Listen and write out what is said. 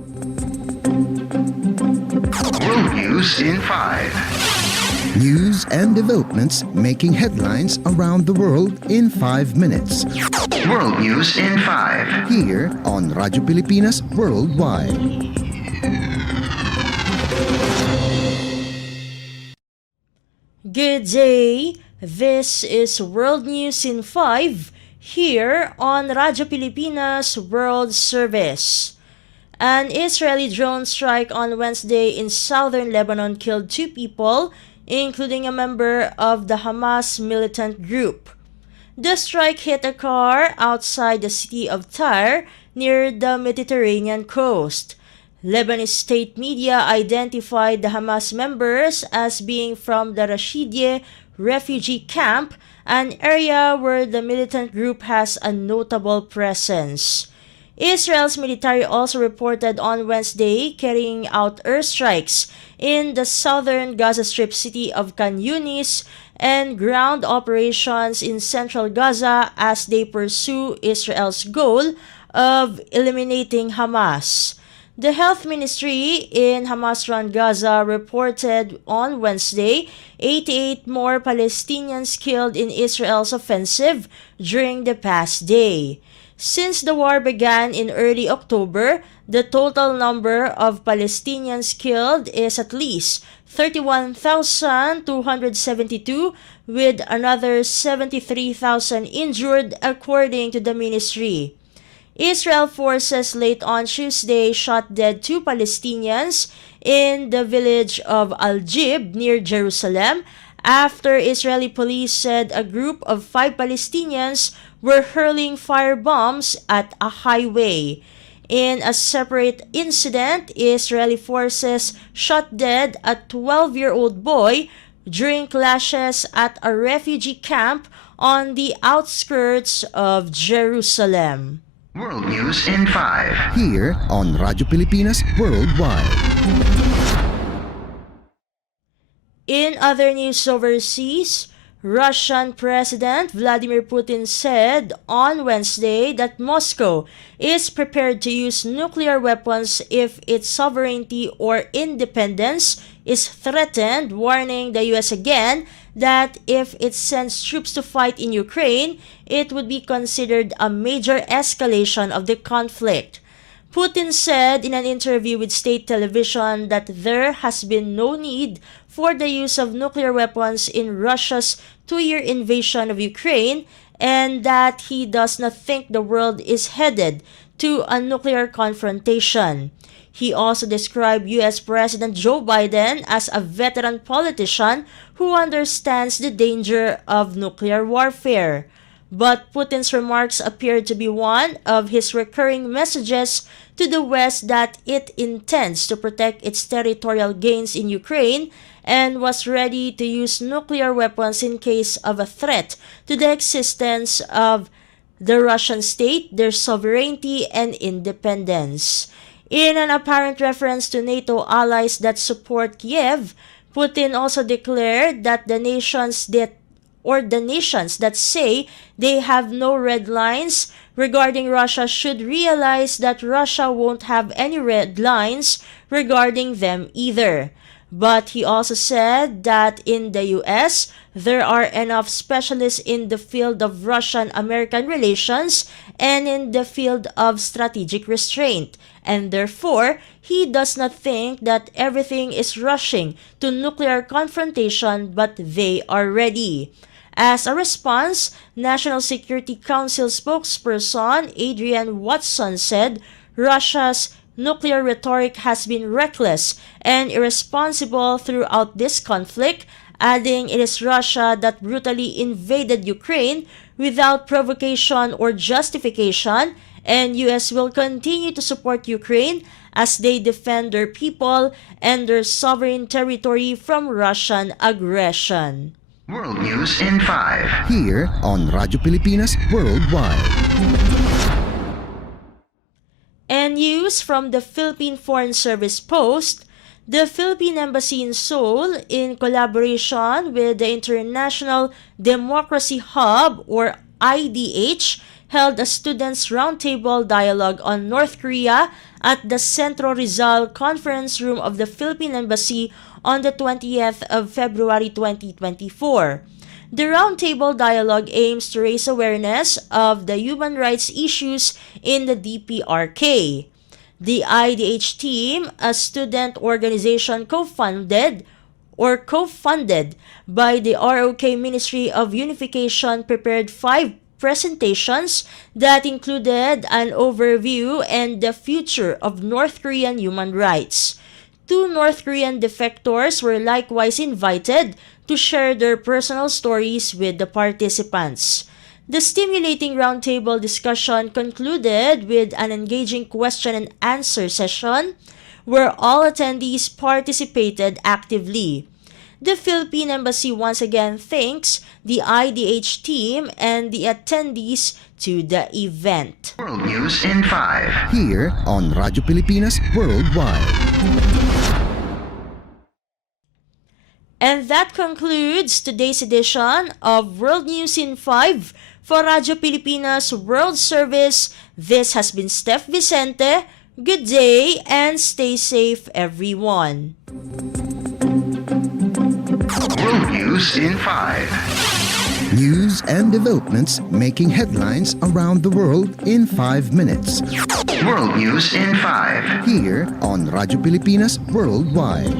World News in 5. News and developments making headlines around the world in 5 minutes. World News in 5. Here on Radyo Pilipinas Worldwide. Good day. This is World News in 5 here on Radyo Pilipinas World Service. An Israeli drone strike on Wednesday in southern Lebanon killed 2 people, including a member of the Hamas militant group. The strike hit a car outside the city of Tyre near the Mediterranean coast. Lebanese state media identified the Hamas members as being from the Rashidiyeh refugee camp, an area where the militant group has a notable presence. Israel's military also reported on Wednesday carrying out airstrikes in the southern Gaza Strip city of Khan Yunis and ground operations in central Gaza as they pursue Israel's goal of eliminating Hamas. The health ministry in Hamas-run Gaza reported on Wednesday 88 more Palestinians killed in Israel's offensive during the past day. Since the war began in early October, the total number of Palestinians killed is at least 31,272, with another 73,000 injured, according to the ministry. Israel forces late on Tuesday shot dead 2 Palestinians in the village of Al-Jib near Jerusalem after Israeli police said a group of 5 Palestinians were hurling firebombs at a highway. In a separate incident, Israeli forces shot dead a 12-year-old boy during clashes at a refugee camp on the outskirts of Jerusalem. World News in 5. Here on Radyo Pilipinas Worldwide. In other news overseas, Russian President Vladimir Putin said on Wednesday that Moscow is prepared to use nuclear weapons if its sovereignty or independence is threatened, warning the US again that if it sends troops to fight in Ukraine, it would be considered a major escalation of the conflict. Putin said in an interview with state television that there has been no need for the use of nuclear weapons in Russia's 2-year invasion of Ukraine, and that he does not think the world is headed to a nuclear confrontation. He also described U.S. President Joe Biden as a veteran politician who understands the danger of nuclear warfare. But Putin's remarks appeared to be one of his recurring messages to the West that it intends to protect its territorial gains in Ukraine and was ready to use nuclear weapons in case of a threat to the existence of the Russian state, their sovereignty, and independence. In an apparent reference to NATO allies that support Kiev, Putin also declared that the nations that say they have no red lines regarding Russia should realize that Russia won't have any red lines regarding them either. But he also said that in the US, there are enough specialists in the field of Russian-American relations and in the field of strategic restraint, and therefore, he does not think that everything is rushing to nuclear confrontation, but they are ready. As a response, National Security Council spokesperson Adrian Watson said Russia's nuclear rhetoric has been reckless and irresponsible throughout this conflict, adding it is Russia that brutally invaded Ukraine without provocation or justification, and US will continue to support Ukraine as they defend their people and their sovereign territory from Russian aggression. World News in 5. Here on Radyo Pilipinas Worldwide. And news from the Philippine Foreign Service Post, the Philippine Embassy in Seoul, in collaboration with the International Democracy Hub or IDH, held a students' roundtable dialogue on North Korea at the Centro Rizal Conference Room of the Philippine Embassy on the 20th of February 2024. The roundtable dialogue aims to raise awareness of the human rights issues in the DPRK. The IDH team, a student organization co-funded by the ROK Ministry of Unification, prepared 5 presentations that included an overview and the future of North Korean human rights. 2 North Korean defectors were likewise invited to share their personal stories with the participants. The stimulating roundtable discussion concluded with an engaging question and answer session where all attendees participated actively. The Philippine Embassy once again thanks the IDH team and the attendees to the event. World News in 5. Here on Radyo Pilipinas Worldwide. And that concludes today's edition of World News in 5 for Radyo Pilipinas World Service. This has been Steph Vicente. Good day and stay safe, everyone. World News in 5. News and developments making headlines around the world in 5 minutes. World News in 5. Here on Radyo Pilipinas Worldwide.